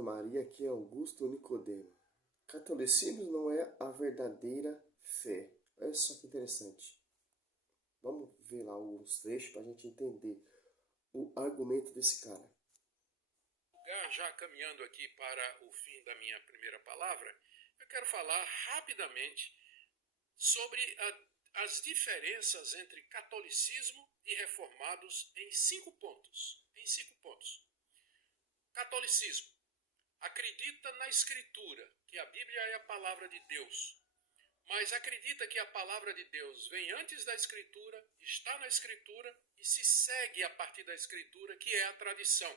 Salve Maria, aqui é Augusto Nicodemo. Catolicismo não é a verdadeira fé. Olha só que interessante. Vamos ver lá os trechos para a gente entender o argumento desse cara. Já caminhando aqui para o fim da minha primeira palavra, eu quero falar rapidamente sobre as diferenças entre catolicismo e reformados em 5 pontos. Catolicismo acredita na Escritura, que a Bíblia é a palavra de Deus, mas acredita que a palavra de Deus vem antes da Escritura, está na Escritura e se segue a partir da Escritura, que é a tradição.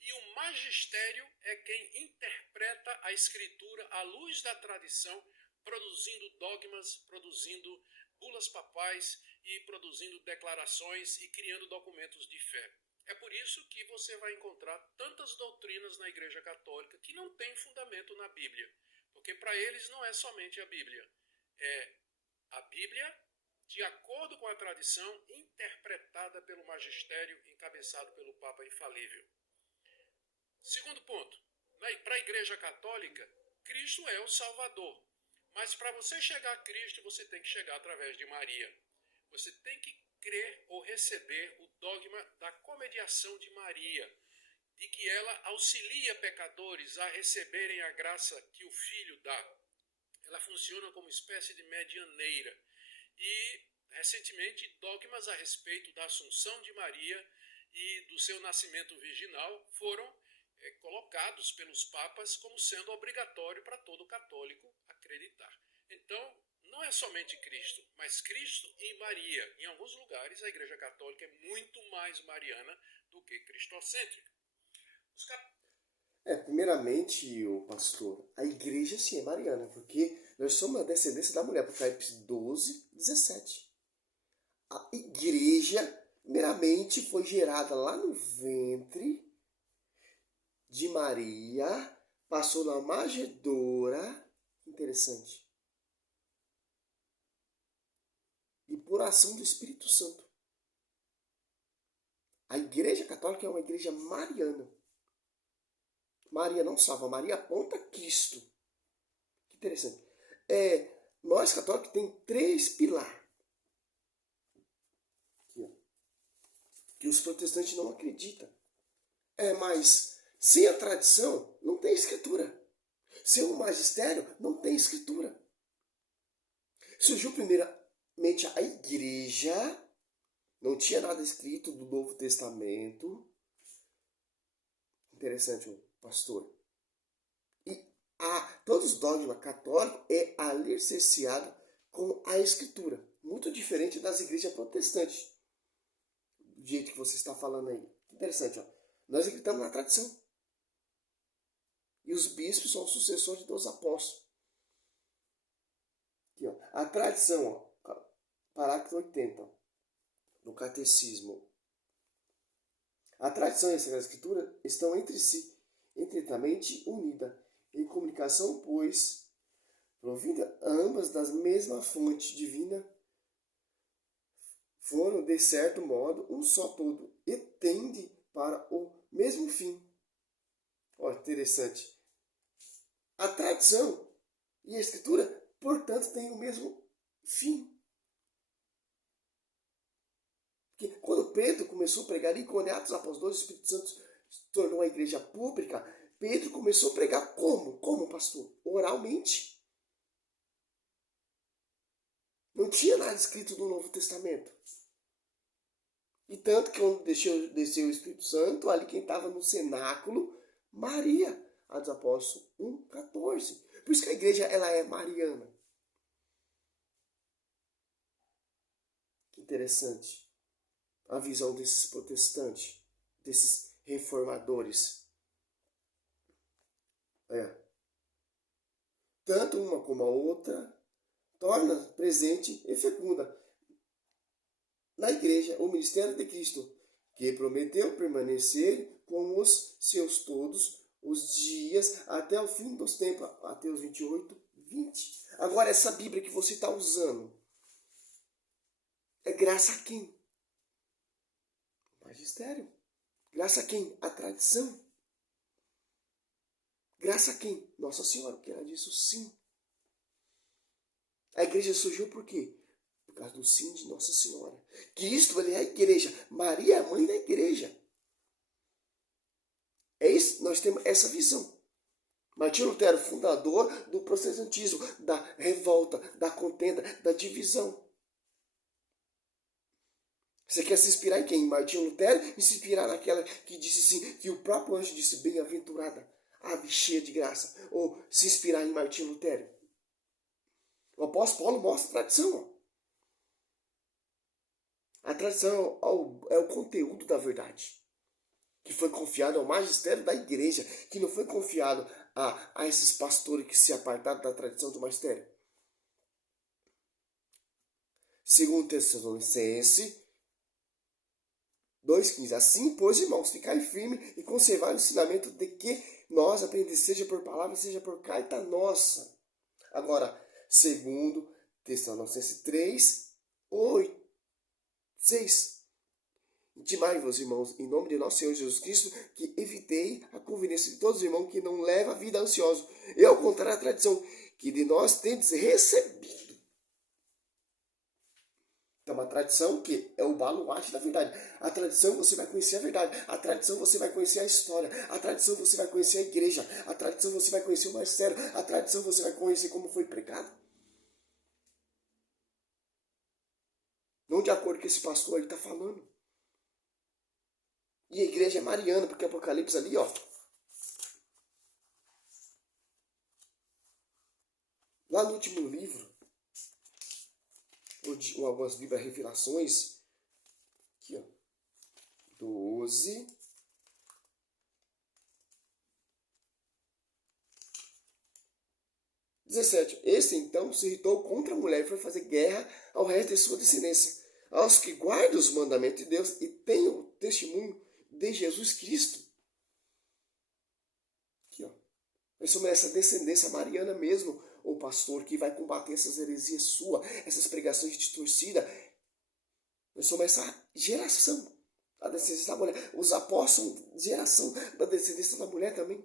E o magistério é quem interpreta a Escritura à luz da tradição, produzindo dogmas, produzindo bulas papais e produzindo declarações e criando documentos de fé. É por isso que você vai encontrar tantas doutrinas na Igreja Católica que não têm fundamento na Bíblia. Porque para eles não é somente a Bíblia. É a Bíblia, de acordo com a tradição, interpretada pelo magistério, encabeçado pelo Papa infalível. Segundo ponto, para a Igreja Católica, Cristo é o Salvador. Mas para você chegar a Cristo, você tem que chegar através de Maria. Você tem que crer ou receber o dogma da comediação de Maria, de que ela auxilia pecadores a receberem a graça que o Filho dá. Ela funciona como espécie de medianeira. E, recentemente, dogmas a respeito da Assunção de Maria e do seu nascimento virginal foram colocados pelos papas como sendo obrigatório para todo católico acreditar. Então, não é somente Cristo, mas Cristo e Maria. Em alguns lugares, a Igreja Católica é muito mais mariana do que cristocêntrica. Primeiramente, o pastor, a igreja sim é mariana, porque nós somos a descendência da mulher, Apocalipse 12, 17. A igreja, primeiramente, foi gerada lá no ventre de Maria, passou na manjedoura, interessante, e por ação do Espírito Santo. A Igreja Católica é uma igreja mariana. Maria não salva, Maria aponta Cristo. Que interessante. Nós católicos tem 3 pilares que os protestantes não acreditam. Mas sem a tradição não tem escritura. Sem o magistério não tem escritura. Surgiu primeiramente a igreja, não tinha nada escrito do Novo Testamento. Interessante, pastor. E todos os dogmas católicos é alicerciado com a escritura. Muito diferente das igrejas protestantes. Do jeito que você está falando aí. Interessante, ó. Nós acreditamos na tradição. E os bispos são sucessores dos apóstolos. Aqui, ó. A tradição, ó, parágrafo 80, do catecismo. A tradição e a Sagrada Escritura estão entre si, estreitamente unidas, em comunicação, pois, provida ambas da mesma fonte divina, foram, de certo modo, um só todo, e tendem para o mesmo fim. Olha, interessante. A tradição e a Escritura, portanto, têm o mesmo fim. Porque quando Pedro começou a pregar ali, quando Atos Apóstolos, o Espírito Santo se tornou a igreja pública, Pedro começou a pregar como? Como, pastor? Oralmente. Não tinha nada escrito no Novo Testamento. E tanto que quando desceu o Espírito Santo, ali quem estava no cenáculo, Maria, Atos Apóstolos 1,14. Por isso que a igreja ela é mariana. Que interessante a visão desses protestantes, desses reformadores. Tanto uma como a outra torna presente e fecunda na igreja o ministério de Cristo, que prometeu permanecer com os seus todos os dias até o fim dos tempos. Mateus 28, 20. Agora, essa Bíblia que você está usando é graça a quem? Magistério. Graça a quem? A tradição. Graças a quem? Nossa Senhora, porque ela disse o sim. A igreja surgiu por quê? Por causa do sim de Nossa Senhora. Cristo, ele é a igreja. Maria é a mãe da igreja. É isso, nós temos essa visão. Martinho Lutero, fundador do protestantismo, da revolta, da contenda, da divisão. Você quer se inspirar em quem? Em Martinho Lutero? E se inspirar naquela que disse sim, que o próprio anjo disse, bem-aventurada, ave cheia de graça. Ou se inspirar em Martinho Lutero? O apóstolo Paulo mostra a tradição. Ó. A tradição é o conteúdo da verdade, que foi confiado ao magistério da igreja, que não foi confiado a esses pastores que se apartaram da tradição do magistério. Segundo Tessalonicenses 2,15. Assim, pois, irmãos, ficai firme e conservar o ensinamento de que nós aprendemos, seja por palavra, seja por carta nossa. Agora, segundo Tessalonicenses 3, 8, 6. Intimai-vos, irmãos, em nome de nosso Senhor Jesus Cristo, que evitei a conveniência de todos os irmãos que não levam a vida ansiosa. E ao contrário da tradição que de nós tendes recebido. Então, uma tradição que é o baluarte da verdade. A tradição você vai conhecer a verdade. A tradição você vai conhecer a história. A tradição você vai conhecer a igreja. A tradição você vai conhecer o magistério. A tradição você vai conhecer como foi pregado. Não de acordo com o que esse pastor aí está falando. E a igreja é mariana, porque Apocalipse ali, ó. Lá no último livro, ou algumas Bíblias Revelações, aqui ó, 12, 17. Este então se irritou contra a mulher e foi fazer guerra ao resto de sua descendência, aos que guardam os mandamentos de Deus e têm o testemunho de Jesus Cristo. Aqui ó, nós somos essa descendência mariana mesmo, o pastor que vai combater essas heresias suas, essas pregações distorcidas. Nós somos essa geração da descendência da mulher. Os apóstolos, geração da descendência da mulher também.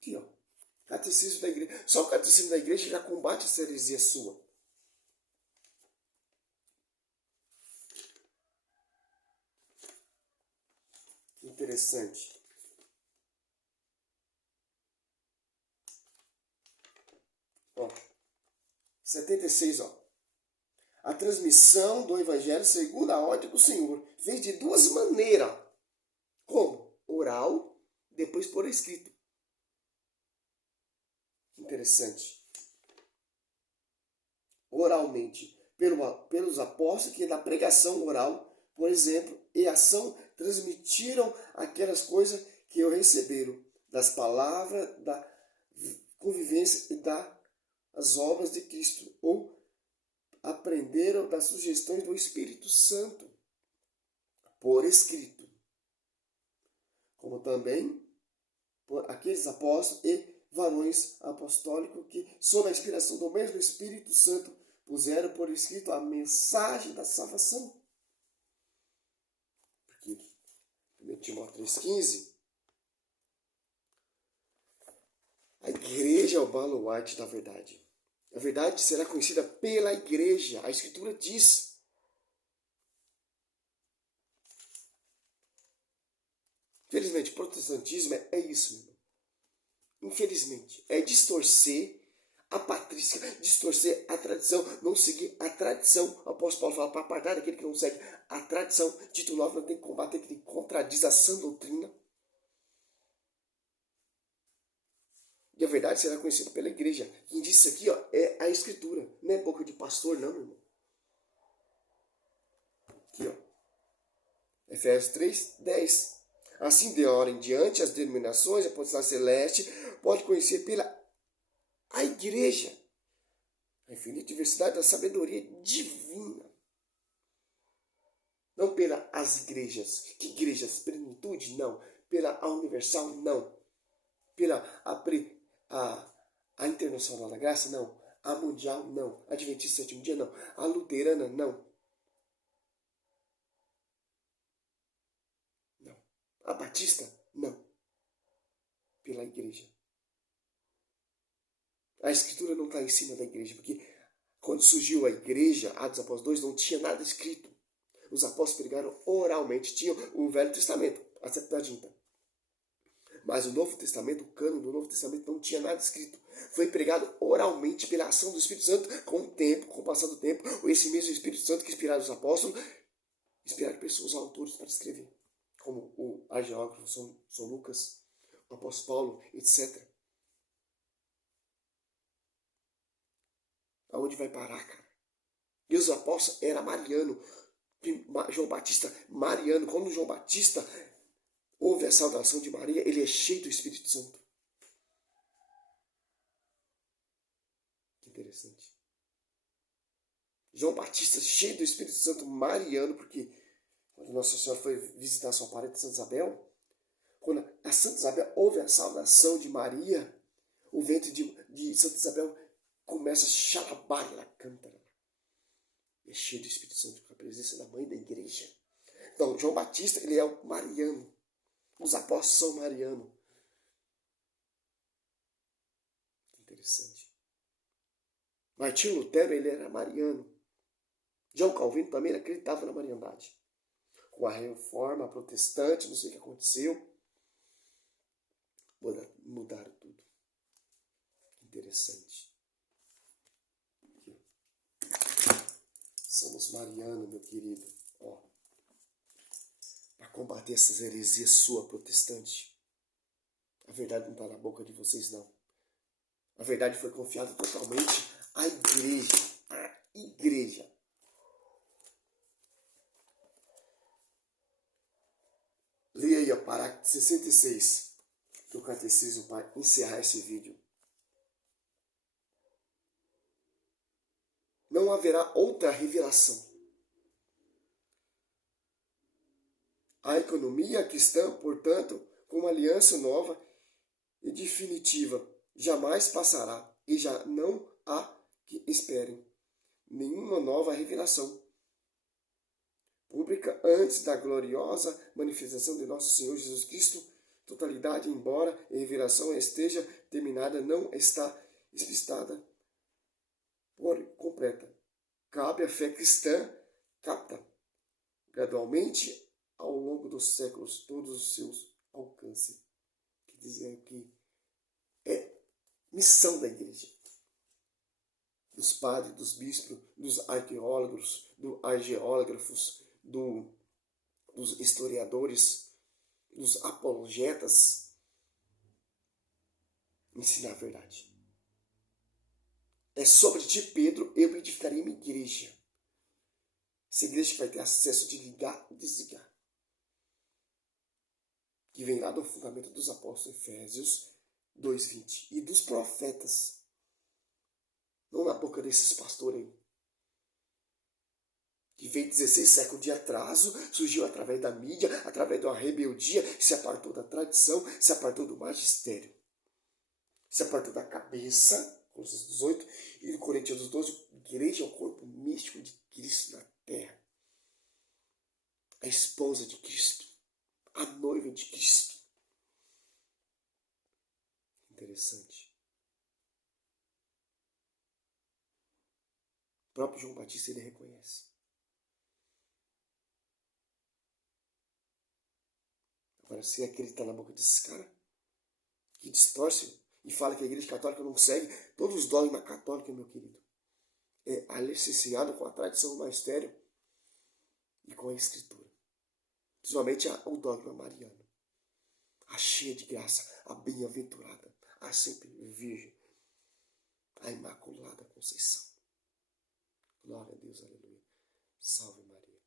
Aqui, ó. Catecismo da igreja. Só o catecismo da igreja já combate essa heresia sua. Interessante. Ó. 76, ó. A transmissão do Evangelho segundo a ordem do Senhor fez de duas maneiras. Como? Oral, depois por escrito. Interessante. Oralmente, pelos apóstolos que na pregação oral, por exemplo, e ação transmitiram aquelas coisas que eu receberam das palavras, da convivência e das obras de Cristo, ou aprenderam das sugestões do Espírito Santo, por escrito, como também por aqueles apóstolos e varões apostólicos que, sob a inspiração do mesmo Espírito Santo, puseram por escrito a mensagem da salvação. Porque 1 Timóteo 3,15, a igreja é o baluarte da verdade. A verdade será conhecida pela igreja. A Escritura diz. Infelizmente, o protestantismo é isso, meu irmão. Infelizmente, é distorcer a patrícia, distorcer a tradição, não seguir a tradição. O apóstolo Paulo fala para apartar daquele que não segue a tradição. Tito 9 não tem que combater aquele que contradiz a sã doutrina. E a verdade será conhecida pela igreja. Quem disse isso aqui, ó, é a Escritura. Não é boca de pastor, não, meu irmão. Aqui, ó. Efésios 3:10. Assim, de hora em diante, as denominações, a potestade celeste, pode conhecer pela a igreja a infinita diversidade da sabedoria divina. Não pela as igrejas. Que igrejas? Plenitude? Não. Pela a universal? Não. Pela a Internacional da Graça? Não. A Mundial? Não. A Adventista Sétimo Dia? Não. A Luterana? Não. Não. A Batista? Não. pela igreja. A escritura não está em cima da igreja, porque quando surgiu a igreja, Atos Apóstolos 2, não tinha nada escrito. Os apóstolos pregaram oralmente, tinham o Velho Testamento, a Septuaginta. Mas o Novo Testamento, o cânon do Novo Testamento, não tinha nada escrito. Foi pregado oralmente pela ação do Espírito Santo, com o tempo, com o passar do tempo. Esse mesmo Espírito Santo que inspiraram os apóstolos, inspiraram pessoas, autores para escrever. Como o arqueógrafo São Lucas, o apóstolo Paulo, etc. Aonde vai parar, cara? E os apóstolos era mariano. João Batista, mariano. Quando João Batista ouve a saudação de Maria, ele é cheio do Espírito Santo. Que interessante. João Batista, cheio do Espírito Santo, mariano, porque quando Nossa Senhora foi visitar sua parente Santa Isabel, quando a Santa Isabel ouve a saudação de Maria, o ventre de Santa Isabel começa a xalabar, ela canta. É cheio do Espírito Santo, com a presença da mãe da igreja. Então, João Batista, ele é o mariano. Os apóstolos são mariano. Interessante. Martinho Lutero, ele era mariano. João Calvino também acreditava na mariandade. Com a reforma protestante, não sei o que aconteceu, mudaram tudo. Interessante. Aqui. Somos marianos, meu querido. Ó, para combater essas heresias sua protestante. A verdade não está na boca de vocês, não. A verdade foi confiada totalmente à igreja. À igreja. Leia aí o parágrafo 66 do Catecismo para encerrar esse vídeo. Não haverá outra revelação. A economia cristã, portanto, como aliança nova e definitiva, jamais passará e já não há que esperem nenhuma nova revelação pública antes da gloriosa manifestação de nosso Senhor Jesus Cristo. Totalidade, embora a revelação esteja terminada, não está explicitada por completa. Cabe à fé cristã capta gradualmente ao longo dos séculos todos os seus alcances. Que dizem que é missão da igreja. Dos padres, dos bispos, dos arqueólogos, dos argeógrafos, dos historiadores, dos apologetas, ensinar a verdade. É sobre ti, Pedro, eu edificarei minha igreja. Essa igreja que vai ter acesso de ligar e desligar. Que vem lá do fundamento dos apóstolos, Efésios 2:20. E dos profetas. Não na boca desses pastores aí. Que veio 16 séculos de atraso, surgiu através da mídia, através de uma rebeldia, se apartou da tradição, se apartou do magistério. Se apartou da cabeça, Colossenses 18, e do Coríntios 12, igreja é o corpo místico de Cristo na terra. A esposa de Cristo, a noiva de Cristo. Interessante. O próprio João Batista, ele reconhece. Agora, se acreditar na boca desses caras, que distorcem e fala que a igreja católica não segue todos os dogmas católicos, meu querido, é alicerciado com a tradição do magistério e com a escritura. Principalmente o dogma mariano. A cheia de graça, a bem-aventurada, a sempre virgem, a imaculada conceição. Glória a Deus, aleluia. Salve Maria.